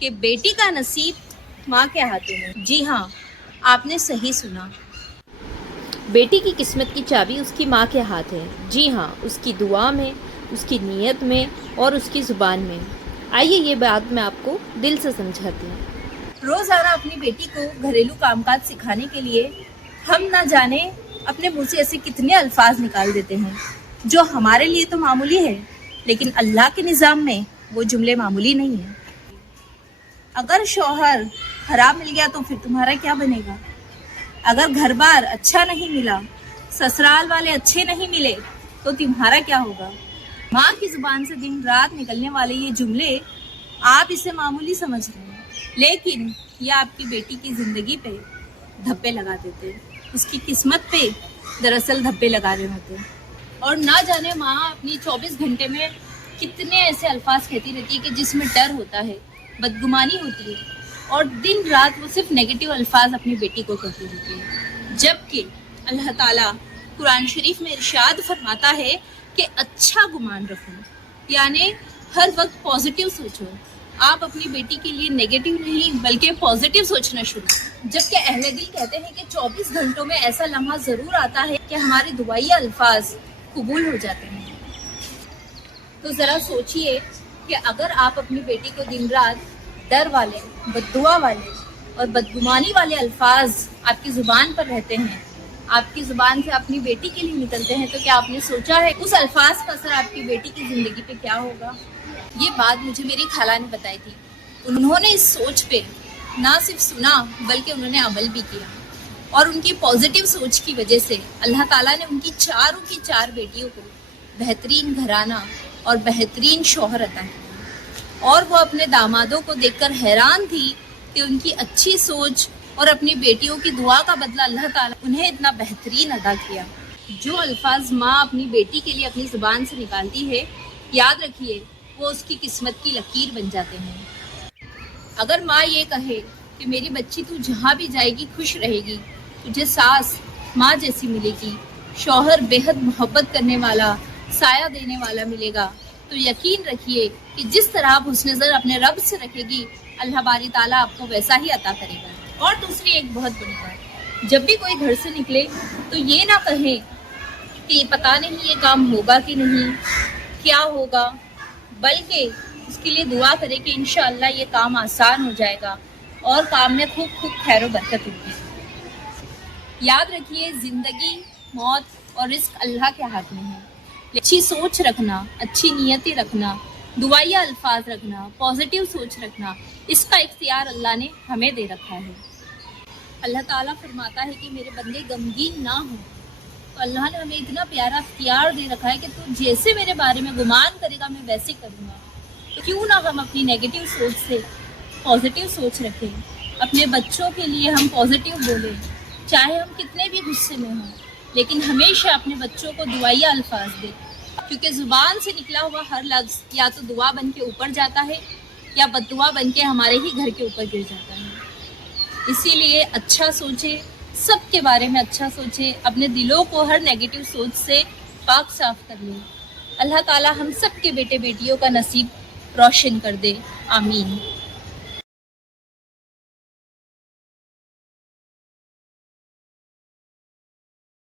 کہ بیٹی کا نصیب ماں کے ہاتھوں میں۔ جی ہاں، آپ نے صحیح سنا، بیٹی کی قسمت کی چابی اس کی ماں کے ہاتھ ہے۔ جی ہاں، اس کی دعا میں، اس کی نیت میں اور اس کی زبان میں۔ آئیے یہ بات میں آپ کو دل سے سمجھاتی ہوں۔ روزانہ اپنی بیٹی کو گھریلو کام کاج سکھانے کے لیے ہم نہ جانے اپنے منہ سے ایسے کتنے الفاظ نکال دیتے ہیں جو ہمارے لیے تو معمولی ہے، لیکن اللہ کے نظام میں وہ جملے معمولی نہیں ہیں۔ اگر شوہر خراب مل گیا تو پھر تمہارا کیا بنے گا؟ اگر گھر بار اچھا نہیں ملا، سسرال والے اچھے نہیں ملے تو تمہارا کیا ہوگا؟ ماں کی زبان سے دن رات نکلنے والے یہ جملے آپ اسے معمولی سمجھ رہے ہیں، لیکن یہ آپ کی بیٹی کی زندگی پہ دھبے لگا دیتے، اس کی قسمت پہ دراصل دھبے لگا رہے ہوتے۔ اور نہ جانے ماں اپنی 24 گھنٹے میں کتنے ایسے الفاظ کہتی رہتی ہے کہ جس میں ڈر ہوتا ہے، بدگمانی ہوتی ہے، اور دن رات وہ صرف نیگیٹو الفاظ اپنی بیٹی کو کہتی رہتی ہے، جبکہ اللہ تعالیٰ قرآن شریف میں ارشاد فرماتا ہے کہ اچھا گمان رکھو، یعنی ہر وقت پازیٹیو سوچو۔ آپ اپنی بیٹی کے لیے نیگیٹو نہیں بلکہ پازیٹیو سوچنا شروع، جبکہ اہل دل کہتے ہیں کہ 24 گھنٹوں میں ایسا لمحہ ضرور آتا ہے کہ ہمارے دعائیہ الفاظ قبول ہو جاتے ہیں۔ تو ذرا سوچئے کہ اگر آپ اپنی بیٹی کو دن رات ڈر والے، بددعا والے اور بدگمانی والے الفاظ آپ کی زبان پر رہتے ہیں، آپ کی زبان سے اپنی بیٹی کے لیے نکلتے ہیں، تو کیا آپ نے سوچا ہے اس الفاظ کا اثر آپ کی بیٹی کی زندگی پہ کیا ہوگا؟ یہ بات مجھے میری خالہ نے بتائی تھی۔ انہوں نے اس سوچ پہ نہ صرف سنا بلکہ انہوں نے عمل بھی کیا، اور ان کی پازیٹیو سوچ کی وجہ سے اللہ تعالیٰ نے ان کی چاروں کی 4 بیٹیوں کو بہترین گھرانہ اور بہترین شوہر عطا کیا، اور وہ اپنے دامادوں کو دیکھ کر حیران تھی کہ ان کی اچھی سوچ اور اپنی بیٹیوں کی دعا کا بدلہ اللہ تعالیٰ انہیں اتنا بہترین ادا کیا۔ جو الفاظ ماں اپنی بیٹی کے لیے اپنی زبان سے نکالتی ہے، یاد رکھیے وہ اس کی قسمت کی لکیر بن جاتے ہیں۔ اگر ماں یہ کہے کہ میری بچی تو جہاں بھی جائے گی خوش رہے گی، تجھے ساس ماں جیسی ملے گی، شوہر بے حد محبت کرنے والا، سایہ دینے والا ملے گا، تو یقین رکھیے کہ جس طرح آپ حسن نظر اپنے رب سے رکھے گی، اللہ باری تعالیٰ آپ کو ویسا ہی عطا کرے گا۔ اور دوسری ایک بہت بڑی بات، جب بھی کوئی گھر سے نکلے تو یہ نہ کہیں کہ پتہ نہیں یہ کام ہوگا کہ نہیں، کیا ہوگا، بلکہ اس کے لیے دعا کرے کہ انشاءاللہ یہ کام آسان ہو جائے گا اور کام میں خوب خوب خیر و برکت ہوگی۔ یاد رکھیے زندگی، موت اور رزق اللہ کے ہاتھ میں ہے۔ اچھی سوچ رکھنا، اچھی نیتیں رکھنا، دعائیہ الفاظ رکھنا، پازیٹیو سوچ رکھنا، اس کا اختیار اللہ نے ہمیں دے رکھا ہے۔ اللہ تعالیٰ فرماتا ہے کہ میرے بندے غمگین نہ ہوں، تو اللہ نے ہمیں اتنا پیارا اختیار دے رکھا ہے کہ تو جیسے میرے بارے میں گمان کرے گا میں ویسے کروں گا۔ تو کیوں نہ ہم اپنی نیگیٹو سوچ سے پازیٹیو سوچ رکھیں، اپنے بچوں کے لیے ہم پازیٹیو بولیں، چاہے ہم کتنے بھی غصے میں ہوں، لیکن ہمیشہ اپنے بچوں کو دعائیہ الفاظ دیں، کیونکہ زبان سے نکلا ہوا ہر لفظ یا تو دعا بن کے اوپر جاتا ہے یا بددعا بن کے ہمارے ہی گھر کے اوپر گر جاتا ہے۔ اسی لیے اچھا سوچیں، سب کے بارے میں اچھا سوچیں، اپنے دلوں کو ہر نیگیٹو سوچ سے پاک صاف کر لیں۔ اللہ تعالیٰ ہم سب کے بیٹے بیٹیوں کا نصیب روشن کر دے، آمین۔